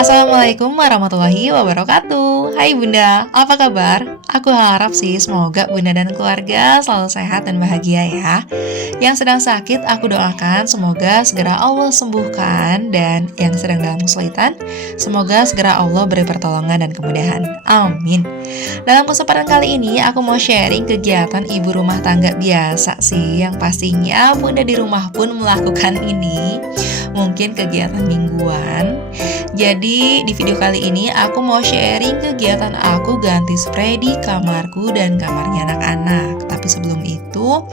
Assalamualaikum warahmatullahi wabarakatuh. Hai Bunda, apa kabar? Aku harap sih semoga Bunda dan keluarga selalu sehat dan bahagia ya. Yang sedang sakit aku doakan semoga segera Allah sembuhkan, dan yang sedang dalam kesulitan semoga segera Allah beri pertolongan dan kemudahan. Amin. Dalam kesempatan kali ini aku mau sharing kegiatan ibu rumah tangga biasa sih, yang pastinya Bunda di rumah pun melakukan ini. Mungkin kegiatan mingguan. Jadi di video kali ini aku mau sharing kegiatan aku ganti spray di kamarku dan kamarnya anak-anak. Tapi sebelum itu,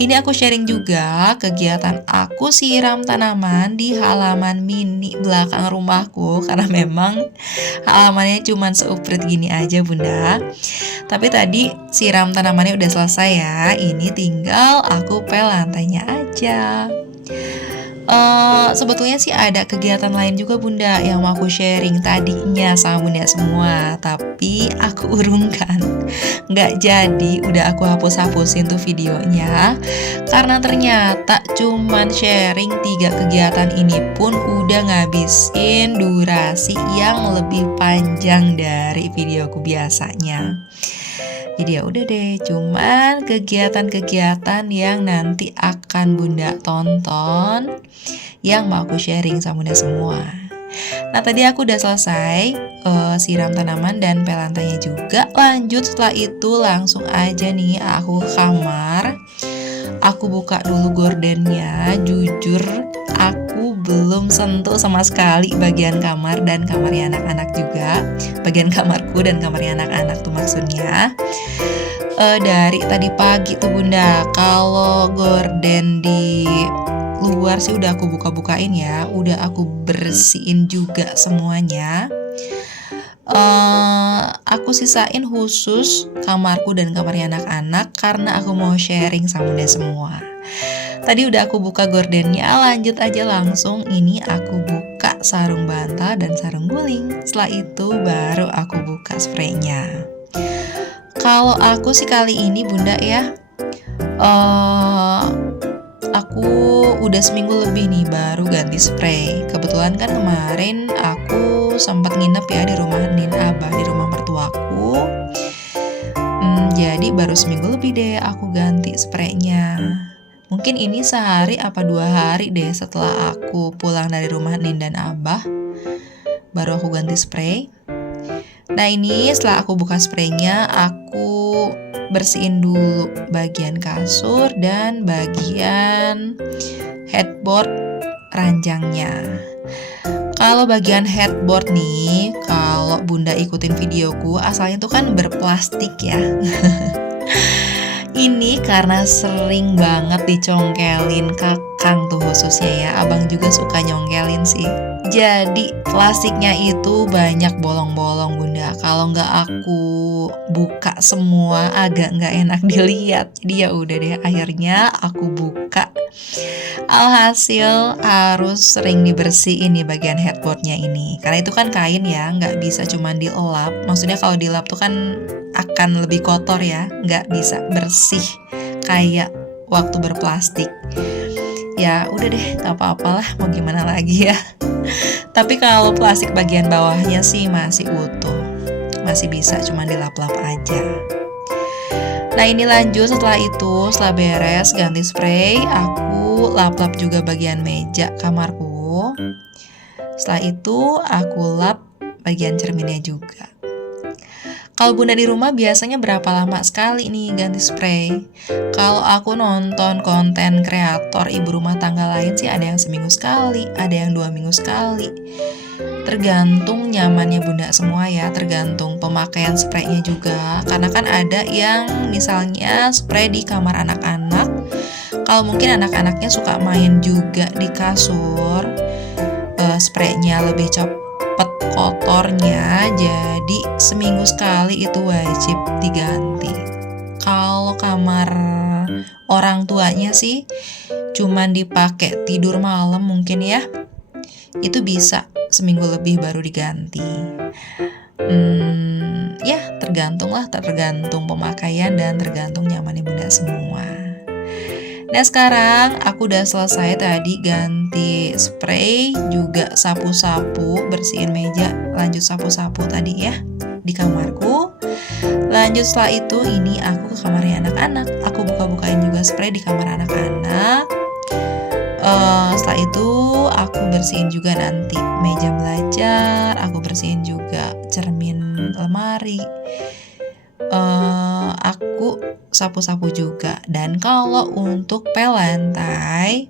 ini aku sharing juga kegiatan aku siram tanaman di halaman mini belakang rumahku. Karena memang halamannya cuma seuprit gini aja Bunda. Tapi tadi siram tanamannya udah selesai ya. Ini tinggal aku pel lantainya aja. Sebetulnya sih ada kegiatan lain juga Bunda yang mau aku sharing tadinya sama Bunda semua, tapi aku urungkan. Nggak jadi, udah aku hapus-hapusin tuh videonya. Karena ternyata cuman sharing 3 kegiatan ini pun udah ngabisin durasi yang lebih panjang dari videoku biasanya. Jadi ya udah deh, cuman kegiatan-kegiatan yang nanti akan Bunda tonton yang mau aku sharing sama Bunda semua. Nah tadi aku udah selesai siram tanaman dan pel lantainya juga. Lanjut setelah itu langsung aja nih aku ke kamar. Aku buka dulu gordennya. Jujur aku belum sentuh sama sekali bagian kamar dan kamarnya anak-anak juga. Bagian kamarku dan kamarnya anak-anak tuh maksudnya. Dari tadi pagi tuh Bunda, kalau gorden di luar sih udah aku buka-bukain ya, udah aku bersihin juga semuanya. Aku sisain khusus kamarku dan kamarnya anak-anak karena aku mau sharing sama Bunda semua. Tadi udah aku buka gordennya, lanjut aja langsung ini aku buka sarung bantal dan sarung guling. Setelah itu baru aku buka spraynya. Kalau aku sih kali ini Bunda ya, aku udah seminggu lebih nih baru ganti spray. Kebetulan kan kemarin aku sempat nginep ya di rumah Nin Abah, di rumah mertuaku. Jadi baru seminggu lebih deh aku ganti spraynya. Mungkin ini sehari apa 2 hari deh setelah aku pulang dari rumah Nin dan Abah, baru aku ganti spray. Nah ini setelah aku buka spraynya, aku bersihin dulu bagian kasur dan bagian headboard ranjangnya. Kalau bagian headboard nih, kalau Bunda ikutin videoku, asalnya tuh kan berplastik ya. Ini karena sering banget dicongkelin Kakang tuh khususnya ya, abang juga suka nyongkelin sih. Jadi plastiknya itu banyak bolong-bolong Bunda. Kalau nggak aku buka semua agak nggak enak dilihat. Jadi ya udah deh, akhirnya aku buka. Alhasil harus sering dibersihin nih bagian headboardnya ini. Karena itu kan kain ya, nggak bisa cuma dilap. Maksudnya kalau dilap tuh kan akan lebih kotor ya, nggak bisa bersih kayak waktu berplastik. Ya udah deh, gak apa-apalah, mau gimana lagi ya. Tapi kalau plastik bagian bawahnya sih masih utuh, masih bisa cuma dilap-lap aja. Nah ini lanjut setelah itu, setelah beres ganti spray, aku lap-lap juga bagian meja kamarku. Setelah itu aku lap bagian cerminnya juga. Kalau Bunda di rumah biasanya berapa lama sekali nih ganti spray? Kalau aku nonton konten kreator ibu rumah tangga lain sih ada yang seminggu sekali, ada yang 2 minggu sekali. Tergantung nyamannya Bunda semua ya, tergantung pemakaian spraynya juga. Karena kan ada yang misalnya spray di kamar anak-anak. Kalau mungkin anak-anaknya suka main juga di kasur, spraynya lebih cepet kotornya, jadi seminggu sekali itu wajib diganti. Kalau kamar orang tuanya sih cuman dipakai tidur malam mungkin ya, itu bisa seminggu lebih baru diganti. Ya tergantung pemakaian dan tergantung nyamannya Bunda semua. Nah sekarang aku udah selesai tadi ganti spray, juga sapu-sapu, bersihin meja, lanjut sapu-sapu tadi ya di kamarku. Lanjut setelah itu ini aku ke kamarnya anak-anak. Aku buka-bukain juga spray di kamar anak-anak. Setelah itu aku bersihin juga nanti meja belajar, aku bersihin juga cermin lemari. Aku sapu-sapu juga. Dan kalau untuk pel lantai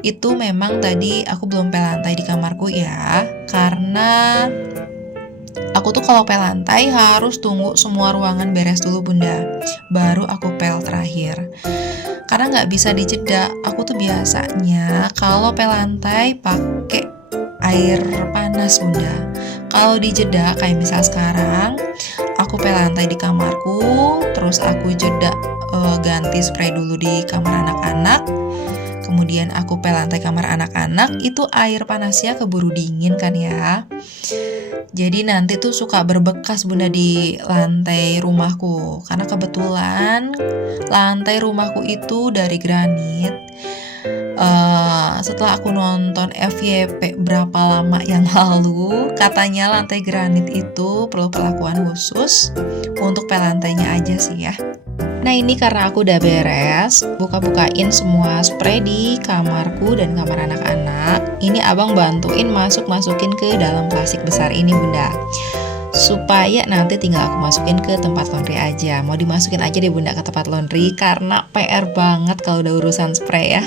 itu memang tadi aku belum pel lantai di kamarku ya, karena aku tuh kalau pel lantai harus tunggu semua ruangan beres dulu bunda, baru aku pel terakhir. Karena nggak bisa dijeda. Aku tuh biasanya kalau pel lantai pakai air panas bunda. Kalau dijeda kayak misal sekarang, aku pel lantai di kamarku, terus aku jeda ganti spray dulu di kamar anak-anak. Kemudian aku pel lantai kamar anak-anak, itu air panasnya keburu dingin kan ya. Jadi nanti tuh suka berbekas bunda di lantai rumahku. Karena kebetulan lantai rumahku itu dari granit. Setelah aku nonton FYP berapa lama yang lalu, katanya lantai granit itu perlu perlakuan khusus untuk pel lantainya aja sih ya. Nah ini karena aku udah beres, buka-bukain semua spray di kamarku dan kamar anak-anak. Ini abang bantuin masukin ke dalam plastik besar ini bunda, supaya nanti tinggal aku masukin ke tempat laundry aja. Mau dimasukin aja deh bunda ke tempat laundry, karena PR banget kalau udah urusan spray ya.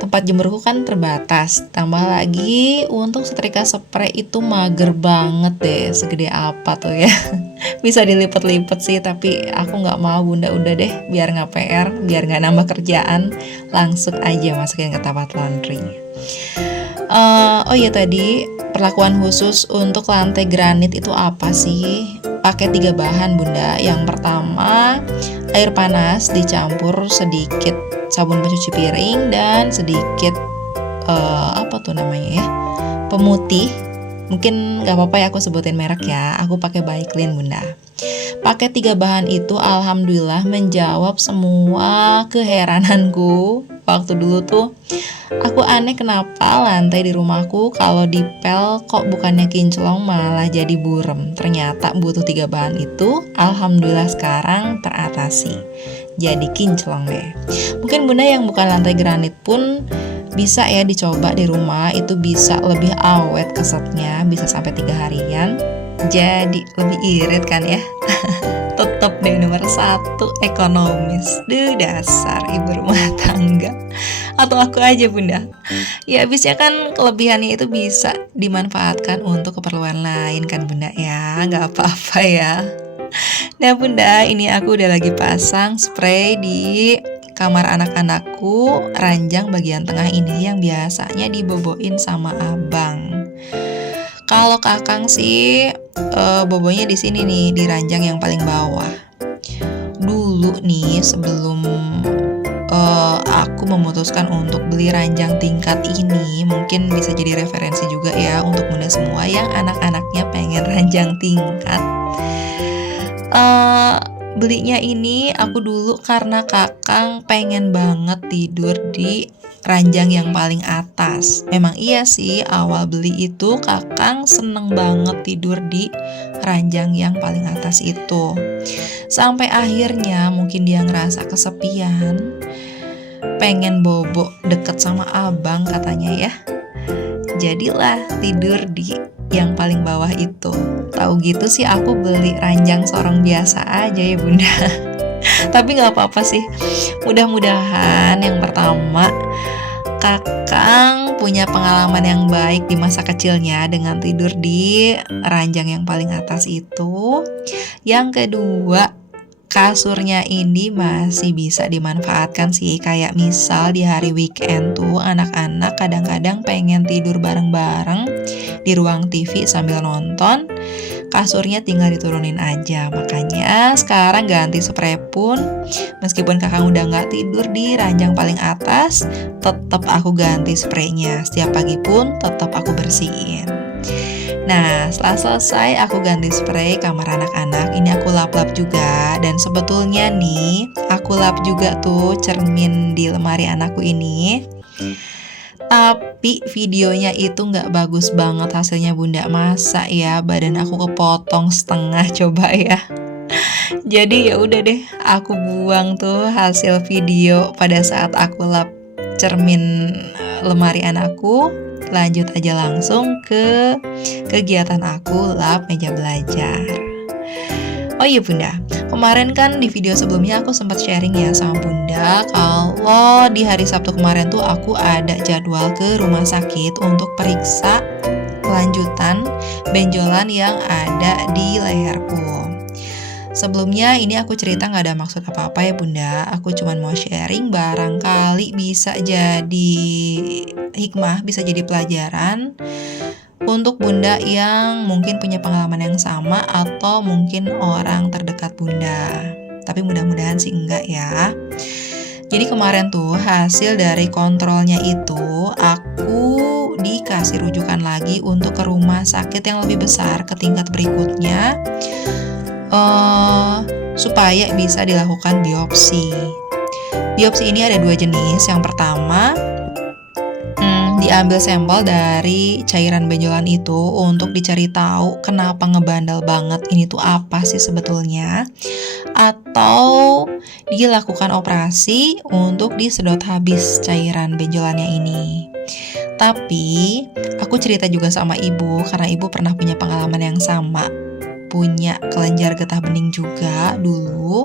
Tempat jemurku kan terbatas, tambah lagi untuk setrika spray itu mager banget deh, segede apa tuh ya. Bisa dilipat-lipat sih, tapi aku nggak mau bunda, udah deh biar nggak PR, biar nggak nambah kerjaan, langsung aja masukin ke tempat laundry. Oh iya tadi perlakuan khusus untuk lantai granit itu apa sih? Pakai 3 bahan bunda. Yang pertama air panas dicampur sedikit sabun pencuci piring dan sedikit apa tuh namanya ya, pemutih. Mungkin gak apa-apa ya aku sebutin merek ya, aku pakai Baiklin bunda. Pakai 3 bahan itu alhamdulillah menjawab semua keherananku. Waktu dulu tuh aku aneh kenapa lantai di rumahku kalau dipel kok bukannya kinclong malah jadi burem. Ternyata butuh 3 bahan itu, alhamdulillah sekarang teratasi, jadi kinclong deh. Mungkin bunda yang bukan lantai granit pun bisa ya dicoba di rumah, itu bisa lebih awet kesetnya, bisa sampai 3 harian. Jadi lebih irit kan ya. Tetap deh nomor 1 ekonomis. Dasar ibu rumah tangga. Atau aku aja bunda. Ya habisnya kan kelebihannya itu bisa dimanfaatkan untuk keperluan lain kan bunda ya. Gak apa-apa ya. Nah bunda, ini aku udah lagi pasang spray di kamar anak-anakku, ranjang bagian tengah ini yang biasanya diboboin sama abang. Kalau kakang sih bobonya di sini nih, di ranjang yang paling bawah. Dulu nih sebelum aku memutuskan untuk beli ranjang tingkat ini, mungkin bisa jadi referensi juga ya untuk bunda semua yang anak-anaknya pengen ranjang tingkat. Belinya ini aku dulu karena kakang pengen banget tidur di ranjang yang paling atas. Memang iya sih, awal beli itu kakang seneng banget tidur di ranjang yang paling atas itu. Sampai akhirnya mungkin dia ngerasa kesepian, pengen bobo deket sama abang katanya ya. Jadilah tidur di yang paling bawah itu. Tahu gitu sih aku beli ranjang sorong biasa aja ya bunda. Tapi gak apa-apa sih. Mudah-mudahan yang pertama kakang punya pengalaman yang baik di masa kecilnya dengan tidur di ranjang yang paling atas itu. Yang kedua, kasurnya ini masih bisa dimanfaatkan sih. Kayak misal di hari weekend tuh anak-anak kadang-kadang pengen tidur bareng-bareng di ruang TV sambil nonton, kasurnya tinggal diturunin aja. Makanya sekarang ganti spray pun, meskipun kakak udah gak tidur di ranjang paling atas, tetap aku ganti spraynya. Setiap pagi pun tetap aku bersihin. Nah, setelah selesai aku ganti spray kamar anak-anak. Ini aku lap-lap juga. Dan sebetulnya nih, aku lap juga tuh cermin di lemari anakku ini. Tapi videonya itu nggak bagus banget hasilnya Bunda. Masa ya badan aku kepotong setengah coba ya. Jadi ya udah deh, aku buang tuh hasil video pada saat aku lap cermin lemari anakku. Lanjut aja langsung ke kegiatan aku lap meja belajar. Oh iya Bunda, kemarin kan di video sebelumnya aku sempat sharing ya sama Bunda kalau di hari Sabtu kemarin tuh aku ada jadwal ke rumah sakit untuk periksa kelanjutan benjolan yang ada di leherku. Sebelumnya ini aku cerita gak ada maksud apa-apa ya Bunda. Aku cuman mau sharing, barangkali bisa jadi hikmah, bisa jadi pelajaran untuk Bunda yang mungkin punya pengalaman yang sama atau mungkin orang terdekat Bunda. Tapi mudah-mudahan sih enggak ya. Jadi kemarin tuh hasil dari kontrolnya itu aku dikasih rujukan lagi untuk ke rumah sakit yang lebih besar, ke tingkat berikutnya, supaya bisa dilakukan biopsi. Biopsi ini ada 2 jenis. Yang pertama, diambil sampel dari cairan benjolan itu untuk dicari tahu kenapa ngebandel banget, ini tuh apa sih sebetulnya, atau dilakukan operasi untuk disedot habis cairan benjolannya ini. Tapi aku cerita juga sama ibu karena ibu pernah punya pengalaman yang sama, punya kelenjar getah bening juga dulu.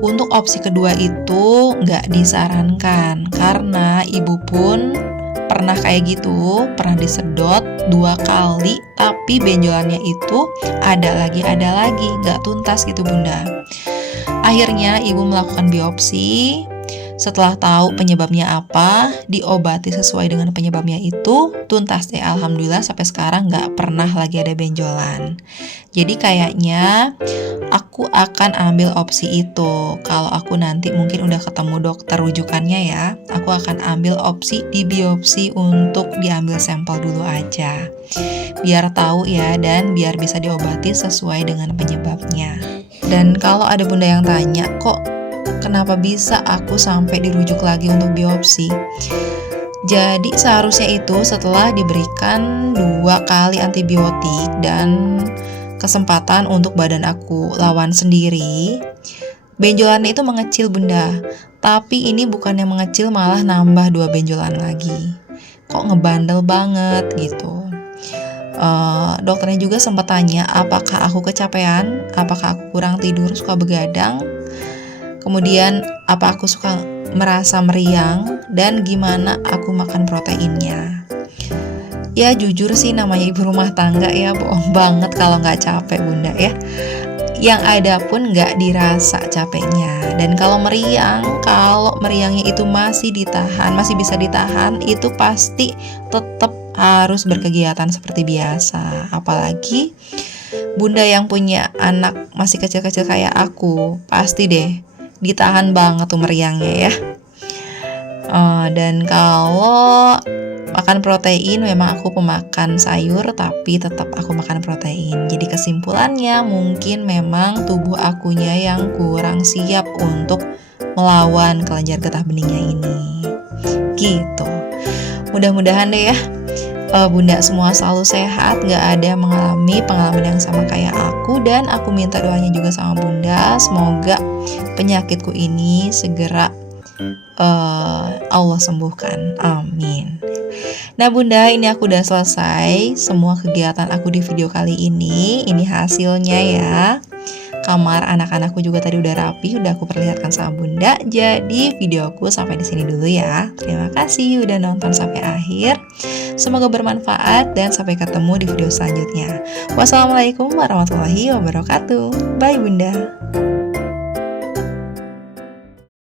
Untuk opsi kedua itu nggak disarankan karena ibu pun pernah kayak gitu, pernah disedot 2 kali tapi benjolannya itu ada lagi, nggak tuntas gitu Bunda. Akhirnya ibu melakukan biopsi. Setelah tahu penyebabnya apa, diobati sesuai dengan penyebabnya itu, tuntas deh. Alhamdulillah sampai sekarang nggak pernah lagi ada benjolan. Jadi kayaknya aku akan ambil opsi itu. Kalau aku nanti mungkin udah ketemu dokter rujukannya ya, aku akan ambil opsi di biopsi untuk diambil sampel dulu aja. Biar tahu ya dan biar bisa diobati sesuai dengan penyebabnya. Dan kalau ada Bunda yang tanya, kok kenapa bisa aku sampai dirujuk lagi untuk biopsi? Jadi seharusnya itu setelah diberikan 2 kali antibiotik dan kesempatan untuk badan aku lawan sendiri, benjolannya itu mengecil Bunda. Tapi ini bukannya mengecil, malah nambah 2 benjolan lagi. Kok ngebandel banget gitu. Dokternya juga sempat tanya apakah aku kecapean, apakah aku kurang tidur, suka begadang, kemudian apa aku suka merasa meriang, dan gimana aku makan proteinnya. Ya jujur sih namanya ibu rumah tangga ya, bohong banget kalau nggak capek Bunda ya. Yang ada pun nggak dirasa capeknya. Dan kalau meriangnya itu masih bisa ditahan, itu pasti tetap harus berkegiatan seperti biasa. Apalagi Bunda yang punya anak masih kecil-kecil kayak aku, pasti deh ditahan banget tuh meriangnya ya. Dan kalau makan protein, memang aku pemakan sayur tapi tetap aku makan protein. Jadi kesimpulannya mungkin memang tubuh akunya yang kurang siap untuk melawan kelenjar getah beningnya ini. Gitu. Mudah-mudahan deh ya Bunda semua selalu sehat, gak ada yang mengalami pengalaman yang sama kayak aku. Dan aku minta doanya juga sama Bunda, semoga penyakitku ini segera Allah sembuhkan, amin. Nah Bunda, ini aku udah selesai semua kegiatan aku di video kali ini. Ini hasilnya ya. Kamar anak-anakku juga tadi udah rapi, udah aku perlihatkan sama Bunda. Jadi videoku sampai di sini dulu ya. Terima kasih udah nonton sampai akhir. Semoga bermanfaat dan sampai ketemu di video selanjutnya. Wassalamualaikum warahmatullahi wabarakatuh. Bye Bunda.